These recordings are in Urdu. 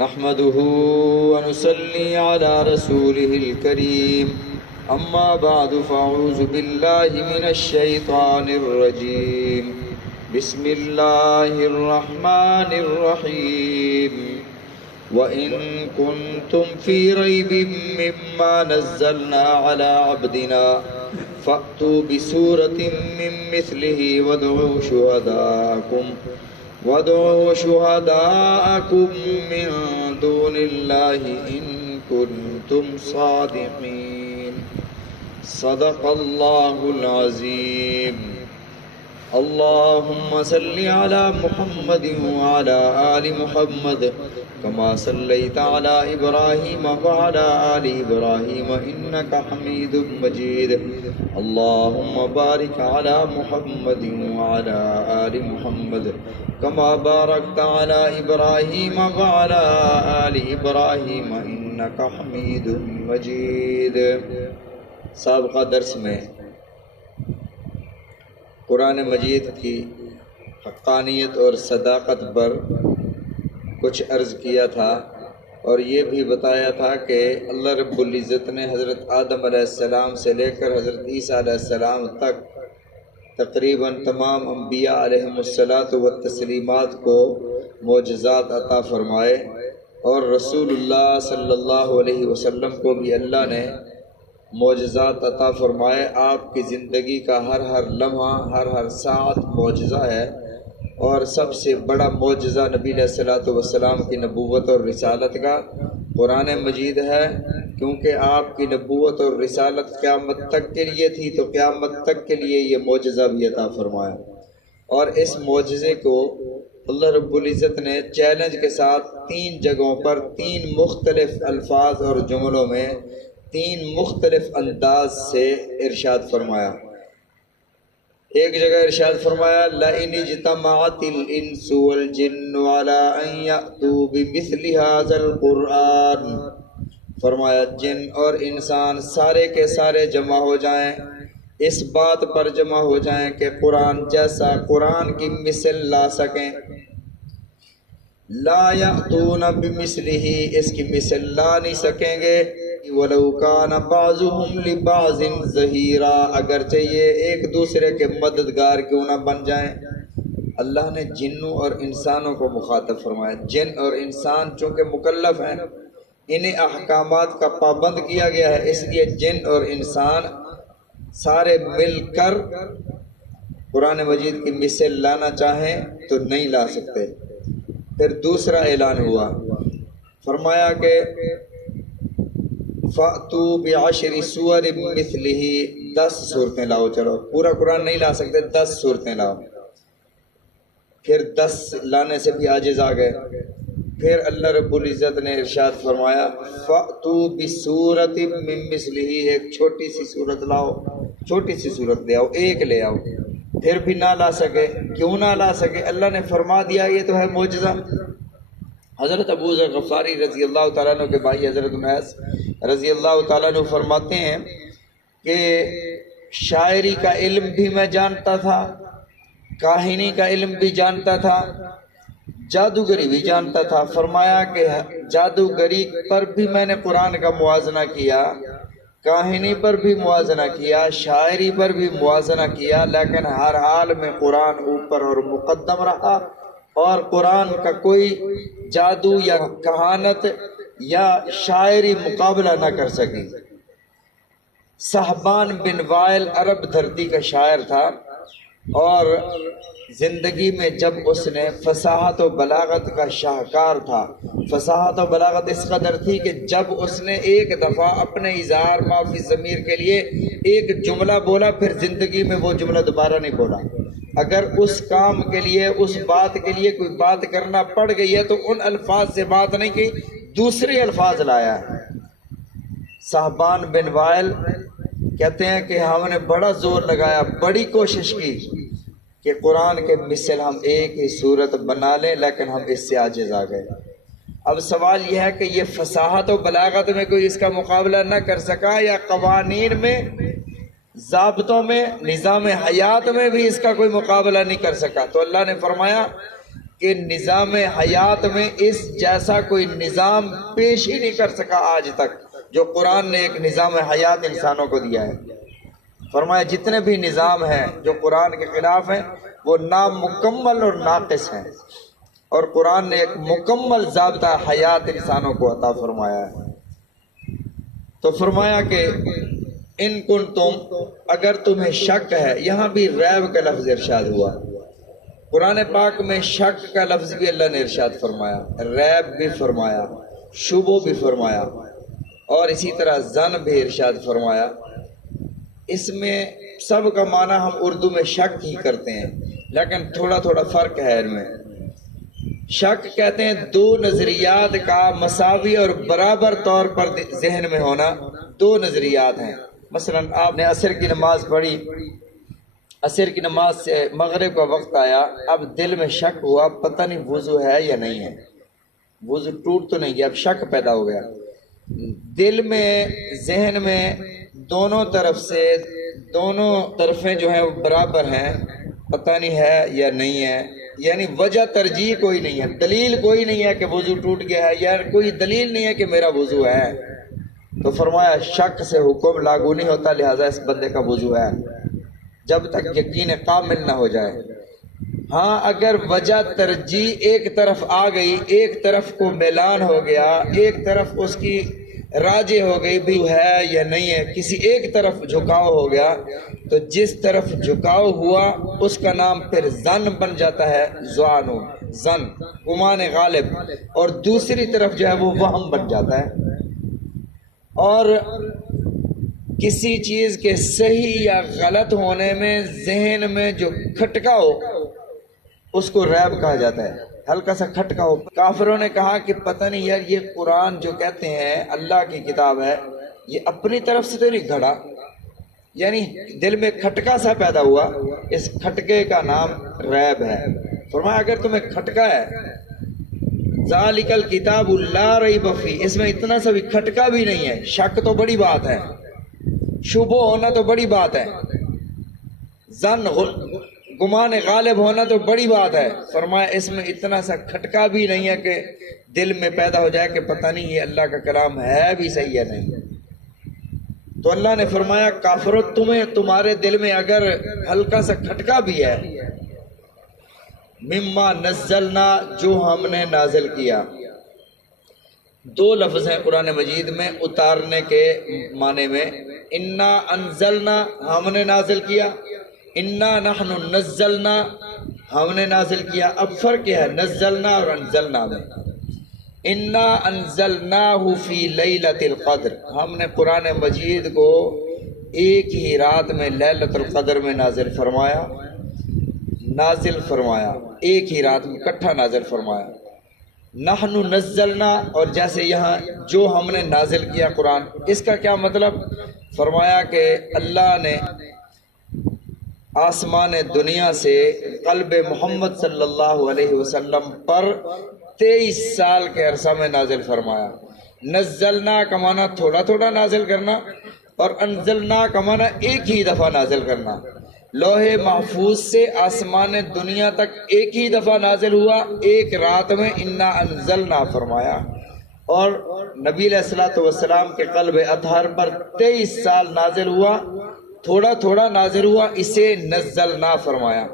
نحمده ونصلي على رسوله الكريم أما بعد فأعوذ بالله من الشيطان الرجيم بسم الله الرحمن الرحيم وإن كنتم في ريب مما نزلنا على عبدنا فأتوا بسورة من مثله وادعوا شهداءكم من دون الله إن كنتم صادقين صدق الله العظيم اللهم صل على محمد وعلى آل محمد كما صليت على إبراهيم وعلى آل إبراهيم إنك حميد مجيد اللهم بارك على محمد وعلى آل محمد كما باركت على إبراهيم وعلى آل إبراهيم إنك حميد مجيد. سابقہ درس میں قرآن مجید کی حقانیت اور صداقت پر کچھ عرض کیا تھا اور یہ بھی بتایا تھا کہ اللہ رب العزت نے حضرت آدم علیہ السلام سے لے کر حضرت عیسیٰ علیہ السلام تک تقریباً تمام انبیاء علیہم الصلاۃ والتسلیمات کو معجزات عطا فرمائے اور رسول اللہ صلی اللہ علیہ وسلم کو بھی اللہ نے معجزات عطا فرمائے. آپ کی زندگی کا ہر لمحہ ہر ساعت معجزہ ہے اور سب سے بڑا معجزہ نبی علیہ الصلوۃ والسلام کی نبوت اور رسالت کا قرآن مجید ہے، کیونکہ آپ کی نبوت اور رسالت قیامت تک کے لیے تھی تو قیامت تک کے لیے یہ معجزہ بھی عطا فرمایا. اور اس معجزے کو اللہ رب العزت نے چیلنج کے ساتھ 3 جگہوں پر 3 مختلف الفاظ اور جملوں میں 3 مختلف انداز سے ارشاد فرمایا. ایک جگہ ارشاد فرمایا لَإِنِ اجْتَمَعَتِ الْإِنسُ وَالْجِنُّ عَلَىٰ أَن يَأْتُوا بِمِثْلِ هَٰذَا الْقُرْآنِ، فرمایا جن اور انسان سارے کے سارے جمع ہو جائیں، اس بات پر جمع ہو جائیں کہ قرآن جیسا قرآن کی مثل لا سکیں. لا یأتون بمثلہ، اس کی مثل لا نہیں سکیں گے. وَلَوْ كَانَ بَعْضُهُمْ لِبَعْضٍ ظَهِيرًا، اگرچہ یہ ایک دوسرے کے مددگار کیوں نہ بن جائیں. اللہ نے جنوں اور انسانوں کو مخاطب فرمایا. جن اور انسان چونکہ مکلف ہیں، انہیں احکامات کا پابند کیا گیا ہے، اس لیے جن اور انسان سارے مل کر قرآن مجید کی مثل لانا چاہیں تو نہیں لا سکتے. پھر دوسرا اعلان ہوا، فرمایا کہ فَأْتُوا بِعَشْرِ سُوَرٍ مِثْلِهِ، 10 صورتیں لاؤ. چلو پورا قرآن نہیں لا سکتے، 10 صورتیں لاؤ. پھر 10 لانے سے بھی عاجز آ گئے. پھر اللہ رب العزت نے ارشاد فرمایا فَأْتُوا بِسُورَةٍ مِّن مِثْلِهِ، ایک چھوٹی سی صورت لاؤ، چھوٹی سی صورت لے آؤ، ایک لے آؤ. پھر بھی نہ لا سکے. کیوں نہ لا سکے؟ اللہ نے فرما دیا یہ تو ہے معجزہ. حضرت ابو ذر غفاری رضی اللہ تعالیٰ عنہ کے بھائی حضرت انیس رضی اللہ تعالیٰ عنہ فرماتے ہیں کہ شاعری کا علم بھی میں جانتا تھا، کاہنی کا علم بھی جانتا تھا، جادوگری بھی جانتا تھا. فرمایا کہ جادوگری پر بھی میں نے قرآن کا موازنہ کیا، کاہنی پر بھی موازنہ کیا، شاعری پر بھی موازنہ کیا، لیکن ہر حال میں قرآن اوپر اور مقدم رہا اور قرآن کا کوئی جادو یا کہانت یا شاعری مقابلہ نہ کر سکی. صہبان بن وائل عرب دھرتی کا شاعر تھا اور زندگی میں جب اس نے فصاحت و بلاغت کا شاہکار تھا. فصاحت و بلاغت اس قدر تھی کہ جب اس نے ایک دفعہ اپنے اظہار معافی ضمیر کے لیے ایک جملہ بولا، پھر زندگی میں وہ جملہ دوبارہ نہیں بولا. اگر اس کام کے لیے، اس بات کے لیے کوئی بات کرنا پڑ گئی ہے تو ان الفاظ سے بات نہیں کی، دوسرے الفاظ لایا. صہبان بن وائل کہتے ہیں کہ ہم نے بڑا زور لگایا، بڑی کوشش کی کہ قرآن کے مثل ہم ایک ہی صورت بنا لیں، لیکن ہم اس سے عاجز آ گئے. اب سوال یہ ہے کہ یہ فصاحت و بلاغت میں کوئی اس کا مقابلہ نہ کر سکا، یا قوانین میں، ضابطوں میں، نظام حیات میں بھی اس کا کوئی مقابلہ نہیں کر سکا. تو اللہ نے فرمایا کہ نظام حیات میں اس جیسا کوئی نظام پیش ہی نہیں کر سکا آج تک جو قرآن نے ایک نظام حیات انسانوں کو دیا ہے۔ فرمایا جتنے بھی نظام ہیں جو قرآن کے خلاف ہیں وہ نامکمل اور ناقص ہیں، اور قرآن نے ایک مکمل ضابطہ حیات انسانوں کو عطا فرمایا ہے۔ تو فرمایا کہ ان کنتم، اگر تمہیں شک ہے، یہاں بھی ریب کا لفظ ارشاد ہوا۔ قرآن پاک میں شک کا لفظ بھی اللہ نے ارشاد فرمایا، ریب بھی فرمایا، شبہ بھی فرمایا، اور اسی طرح ظن بھی ارشاد فرمایا۔ اس میں سب کا معنی ہم اردو میں شک ہی کرتے ہیں، لیکن تھوڑا تھوڑا فرق ہے ان میں۔ شک کہتے ہیں دو نظریات کا مساوی اور برابر طور پر ذہن میں ہونا، دو نظریات ہیں۔ مثلا آپ نے عصر کی نماز پڑھی، عصر کی نماز سے مغرب کا وقت آیا، اب دل میں شک ہوا پتہ نہیں وضو ہے یا نہیں ہے، وضو ٹوٹ تو نہیں گیا، اب شک پیدا ہو گیا دل میں، ذہن میں، دونوں طرف سے، دونوں طرفیں جو ہیں وہ برابر ہیں، پتہ نہیں ہے یا نہیں ہے، یعنی وجہ ترجیح کوئی نہیں ہے، دلیل کوئی نہیں ہے کہ وضو ٹوٹ گیا ہے، یا کوئی دلیل نہیں ہے کہ میرا وضو ہے۔ تو فرمایا شک سے حکم لاگو نہیں ہوتا، لہٰذا اس بندے کا وضو ہے جب تک یقین کامل نہ ہو جائے۔ ہاں اگر وجہ ترجیح ایک طرف آ گئی، ایک طرف کو میلان ہو گیا، ایک طرف اس کی راجع ہو گئی بھی ہے یا نہیں ہے، کسی ایک طرف جھکاؤ ہو گیا، تو جس طرف جھکاؤ ہوا اس کا نام پھر ظن بن جاتا ہے، ظنو، ظن، گمان غالب، اور دوسری طرف جو ہے وہ وہم بن جاتا ہے۔ اور کسی چیز کے صحیح یا غلط ہونے میں ذہن میں جو کھٹکا ہو اس کو ریب کہا جاتا ہے، ہلکا سا کھٹکا ہو۔ کافروں نے کہا کہ پتہ نہیں یار یہ قرآن جو کہتے ہیں اللہ کی کتاب ہے، یہ اپنی طرف سے تو نہیں گھڑا، یعنی دل میں کھٹکا سا پیدا ہوا، اس کھٹکے کا نام ریب ہے۔ فرمایا اگر تمہیں کھٹکا ہے، ذالک الکتاب لا ریب فیہ، اس میں اتنا سا بھی کھٹکا بھی نہیں ہے، شک تو بڑی بات ہے، شبہ ہونا تو بڑی بات ہے، ظن گمان غالب ہونا تو بڑی بات ہے، فرمایا اس میں اتنا سا کھٹکا بھی نہیں ہے کہ دل میں پیدا ہو جائے کہ پتہ نہیں یہ اللہ کا کلام ہے بھی صحیح ہے نہیں۔ تو اللہ نے فرمایا کافرو تمہارے دل میں اگر ہلکا سا کھٹکا بھی ہے، مما نزلنا، جو ہم نے نازل کیا، دو لفظ ہیں قرآن مجید میں اتارنے کے معنی میں، انا انزلنا، ہم نے نازل کیا، انا نحن نزلنا، ہم نے نازل کیا۔ اب فرق کیا ہے نزلنا اور انزلنا میں؟ انا انزلناہ فی لیلۃ القدر، ہم نے قرآن مجید کو ایک ہی رات میں لیلۃ القدر میں نازل فرمایا، ایک ہی رات میں اکٹھا نازل فرمایا۔ نحن نزلنا، اور جیسے یہاں جو ہم نے نازل کیا قرآن، اس کا کیا مطلب؟ فرمایا کہ اللہ نے آسمان دنیا سے قلب محمد صلی اللہ علیہ وسلم پر 23 سال کے عرصہ میں نازل فرمایا۔ نزلنا کا معنی تھوڑا تھوڑا نازل کرنا، اور انزلنا کا معنی ایک ہی دفعہ نازل کرنا۔ لوح محفوظ سے آسمان دنیا تک ایک ہی دفعہ نازل ہوا، ایک رات میں انا انزلنا فرمایا، اور نبی علیہ الصلوۃ والسلام کے قلب اطہر پر 23 سال نازل ہوا، تھوڑا تھوڑا نازل ہوا، اسے نزلنا فرمایا۔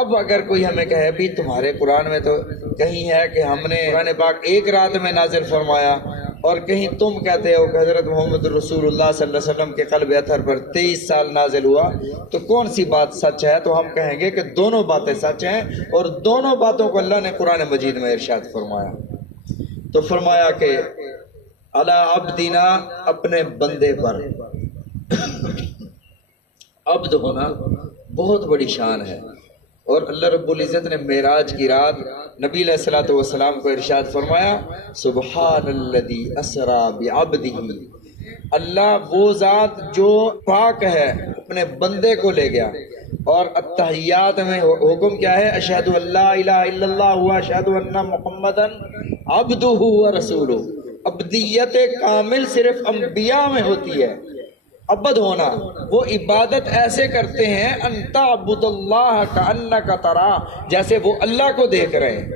اب اگر کوئی ہمیں کہے بھی تمہارے قرآن میں تو کہیں ہے کہ ہم نے قرآن پاک ایک رات میں نازل فرمایا، اور کہیں تم کہتے ہو کہ حضرت محمد رسول اللہ صلی اللہ علیہ وسلم کے قلب اطہر پر 23 سال نازل ہوا، تو کون سی بات سچ ہے؟ تو ہم کہیں گے کہ دونوں باتیں سچ ہیں، اور دونوں باتوں کو اللہ نے قرآن مجید میں ارشاد فرمایا۔ تو فرمایا کہ علی عبدنا، اپنے بندے پر، عبد ہونا بہت بڑی شان ہے، اور اللہ رب العزت نے معراج کی رات نبی علیہ الصلوۃ والسلام کو ارشاد فرمایا سبحان الذی اسری بعبدہ، اللہ وہ ذات جو پاک ہے اپنے بندے کو لے گیا۔ اور التحیات میں حکم کیا ہے؟ اشہد ان لا الہ الا اللہ و اشہد ان محمدا عبدہ و رسولہ۔ عبدیت کامل صرف انبیاء میں ہوتی ہے، عبد ہونا، وہ عبادت ایسے کرتے ہیں ان تعبد اللہ کأنک تراہ، جیسے وہ اللہ کو دیکھ رہے ہیں۔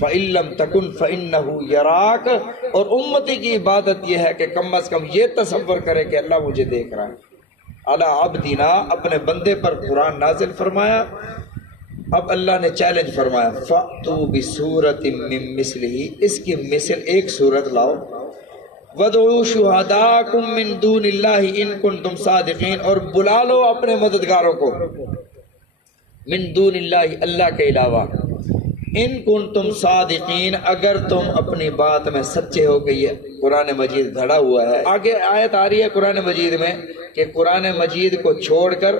فَإِن لَّمْ تَكُن فَإِنَّهُ يَرَاكَ، اور امتی کی عبادت یہ ہے کہ کم از کم یہ تصور کرے کہ اللہ مجھے دیکھ رہا ہے۔ علی عبدنا، اپنے بندے پر قرآن نازل فرمایا۔ اب اللہ نے چیلنج فرمایا، فَأْتُوا بِسُورَةٍ مِّن مِّثْلِهِ، اس کی مثل ایک سورت لاؤ۔ وَادْعُوا شُهَدَاءَكُم مِّن دُونِ اللَّهِ إِن كُنتُمْ صَادِقِينَ، اور بلا لو اپنے مددگاروں کو، من دون اللہ، اللہ کے علاوہ، ان کنتم صادقین، اگر تم اپنی بات میں سچے ہو کہ یہ قرآن مجید گھڑا ہوا ہے۔ آگے آیت آ رہی ہے قرآن مجید میں کہ قرآن مجید کو چھوڑ کر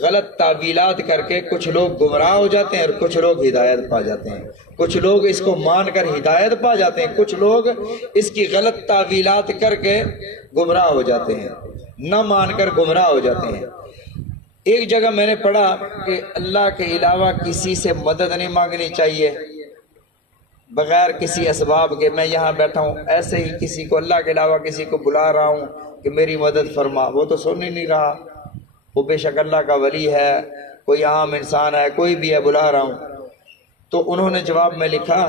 غلط تعویلات کر کے کچھ لوگ گمراہ ہو جاتے ہیں اور کچھ لوگ ہدایت پا جاتے ہیں، کچھ لوگ اس کو مان کر ہدایت پا جاتے ہیں، کچھ لوگ اس کی غلط تعویلات کر کے گمراہ ہو جاتے ہیں، نہ مان کر گمراہ ہو جاتے ہیں۔ ایک جگہ میں نے پڑھا کہ اللہ کے علاوہ کسی سے مدد نہیں مانگنی چاہیے بغیر کسی اسباب کے۔ میں یہاں بیٹھا ہوں، ایسے ہی کسی کو، اللہ کے علاوہ کسی کو بلا رہا ہوں کہ میری مدد فرما، وہ تو سن ہی نہیں رہا، وہ بے شک اللہ کا ولی ہے، کوئی عام انسان ہے، کوئی بھی ہے، بلا رہا ہوں۔ تو انہوں نے جواب میں لکھا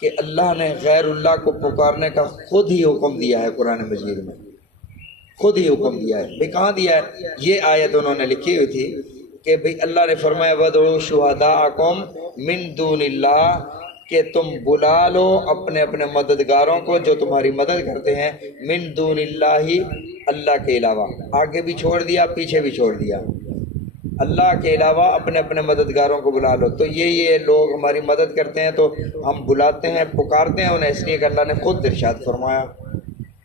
کہ اللہ نے غیر اللہ کو پکارنے کا خود ہی حکم دیا ہے قرآن مجید میں، خود ہی حکم دیا ہے۔ بھئی کہاں دیا ہے؟ یہ آیت انہوں نے لکھی ہوئی تھی کہ بھئی اللہ نے فرمایا وَادْعُوا شُهَدَاءَكُم مِّن دُونِ اللَّهِ، کہ تم بلا لو اپنے اپنے مددگاروں کو جو تمہاری مدد کرتے ہیں، من دون اللہ، اللہ کے علاوہ۔ آگے بھی چھوڑ دیا، پیچھے بھی چھوڑ دیا، اللہ کے علاوہ اپنے اپنے مددگاروں کو بلا لو۔ تو یہ لوگ ہماری مدد کرتے ہیں تو ہم بلاتے ہیں، پکارتے ہیں انہیں، اس لیے کہ اللہ نے خود ارشاد فرمایا،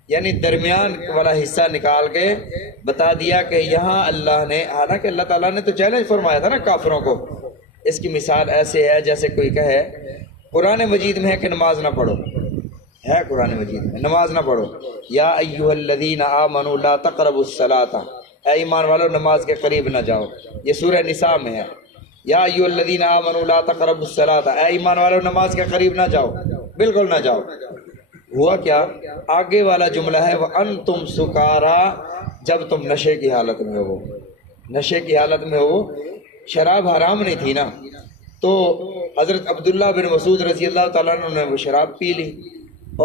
یعنی درمیان والا حصہ نکال کے بتا دیا کہ یہاں اللہ نے، حالانکہ اللہ تعالیٰ نے تو چیلنج فرمایا تھا نا کافروں کو۔ اس کی مثال ایسے ہے جیسے کوئی کہے قرآن مجید میں ہے کہ نماز نہ پڑھو، ہے قرآن مجید میں نماز نہ پڑھو، یا ایھا الذین آمنوا لا تقربوا الصلاۃ، اے ایمان والو نماز کے قریب نہ جاؤ، یہ سورہ نساء میں ہے، یا ایھا الذین آمنوا لا تقربوا الصلاۃ، اے ایمان والو نماز کے قریب نہ جاؤ، بالکل نہ جاؤ۔ ہوا کیا؟ آگے والا جملہ ہے وَأَنْتُمْ سُکَارَىٰ، جب تم نشے کی حالت میں ہو، نشے کی حالت میں ہو۔ شراب حرام نہیں تھی نا، تو حضرت عبداللہ بن مسعود رضی اللہ تعالیٰ عنہ نے وہ شراب پی لی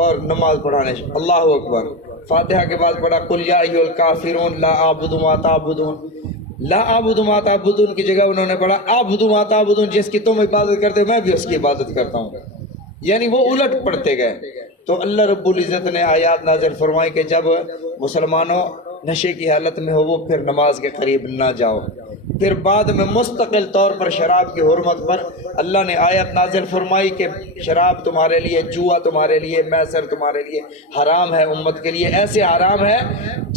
اور نماز پڑھانے، اللہ اکبر، فاتحہ کے بعد پڑھا قُلْ يَا أَيُّهَا الْكَافِرُونَ لَا أَعْبُدُ مَا تَعْبُدُونَ، لا أَعْبُدُ مَا تَعْبُدُونَ کی جگہ انہوں نے پڑھا أَعْبُدُ مَا تَعْبُدُونَ، جس کی تم عبادت کرتے ہو میں بھی اس کی عبادت کرتا ہوں، یعنی وہ الٹ پڑھتے گئے۔ تو اللہ رب العزت نے آیات نازل فرمائی کہ جب مسلمانوں نشے کی حالت میں ہو وہ پھر نماز کے قریب نہ جاؤ۔ پھر بعد میں مستقل طور پر شراب کی حرمت پر اللہ نے آیت نازل فرمائی کہ شراب تمہارے لیے، جوا تمہارے لیے، میسر تمہارے لیے حرام ہے، امت کے لیے ایسے حرام ہے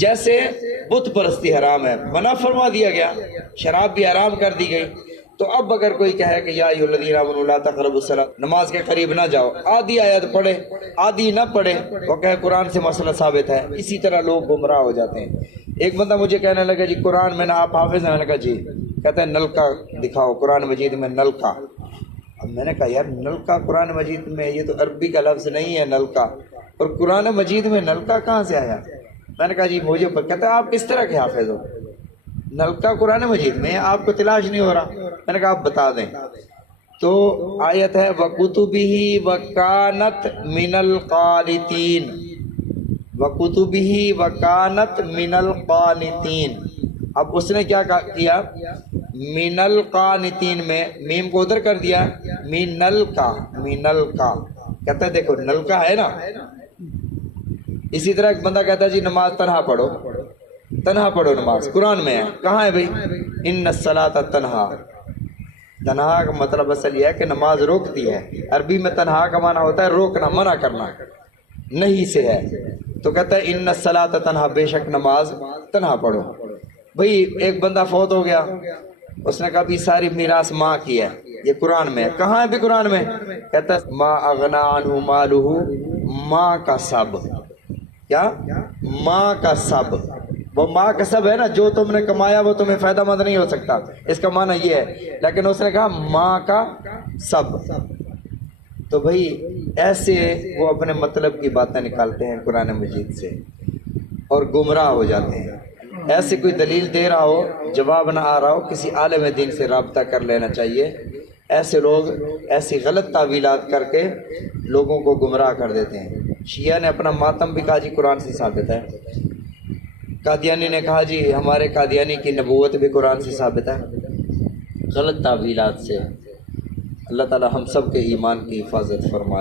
جیسے بت پرستی حرام ہے، منع فرما دیا گیا، شراب بھی حرام کر دی گئی۔ تو اب اگر کوئی کہے کہ یا ایھا الذین آمنوا لا تقربوا الصلاۃ، نماز کے قریب نہ جاؤ، آدھی آیت پڑھے آدھی نہ پڑھے، وہ کہے قرآن سے مسئلہ ثابت ہے، اسی طرح لوگ گمراہ ہو جاتے ہیں۔ ایک بندہ مجھے کہنے لگا جی قرآن میں نا آپ حافظ ہیں، میں نے کہا جی، کہتے ہیں نلکا دکھاؤ قرآن مجید میں نلکا۔ اب میں نے کہا یار نلکا قرآن مجید میں، یہ تو عربی کا لفظ نہیں ہے نلکا، اور قرآن مجید میں نلکا کہاں سے آیا؟ میں نے کہا جی مجھے، کہتا ہے آپ کس طرح کے حافظ ہو، نلکا قرآن مجید میں آپ کو تلاش نہیں ہو رہا؟ میں نے کہا آپ بتا دیں۔ تو آیت ہے وَكُتُبِهِ وَكَانَتْ مِنَ الْقَانِتِينَ، وَكُتُبِهِ وَكَانَتْ مِنَ الْقَانِتِينَ۔ اب اس نے کیا کیا؟ من القانتین میں میم کو ادھر کر دیا، مینل کا، مینل کا، کہتا ہے دیکھو نلکا ہے نا۔ اسی طرح ایک بندہ کہتا ہے جی نماز تنہا پڑھو، تنہا پڑھو نماز، قرآن میں ہے، کہاں ہے بھئی؟ ان الصلاۃ تنہا، تنہا کا مطلب اصل یہ ہے کہ نماز روکتی ہے، عربی میں تنہا کا معنی ہوتا ہے روکنا، منع کرنا، نہیں سے ہے، تو کہتا ہے ان الصلاۃ تنہا، بے شک نماز تنہا پڑھو۔ بھئی ایک بندہ فوت ہو گیا، اس نے کہا بھی ساری میراث ماں کی ہے، یہ قرآن میں ہے، کہاں ہے بھی قرآن میں؟ کہتا ہے ما اغنا عنہ مالہ ماں کا سب، کیا؟ ماں کا سب، وہ ماں کا سب ہے نا، جو تم نے کمایا وہ تمہیں فائدہ مند نہیں ہو سکتا، اس کا معنی یہ ہے، لیکن اس نے کہا ماں کا سب۔ تو بھئی ایسے وہ اپنے مطلب کی باتیں نکالتے ہیں قرآن مجید سے اور گمراہ ہو جاتے ہیں۔ ایسے کوئی دلیل دے رہا ہو جواب نہ آ رہا ہو کسی عالم دین سے رابطہ کر لینا چاہیے. ایسے لوگ ایسی غلط تعویلات کر کے لوگوں کو گمراہ کر دیتے ہیں. شیعہ نے اپنا ماتم بھی کہا جی قرآن سے ثابت ہے. قادیانی نے کہا جی ہمارے قادیانی کی نبوت بھی قرآن سے ثابت ہے. غلط تعویلات سے. اللہ تعالی ہم سب کے ایمان کی حفاظت فرمائے.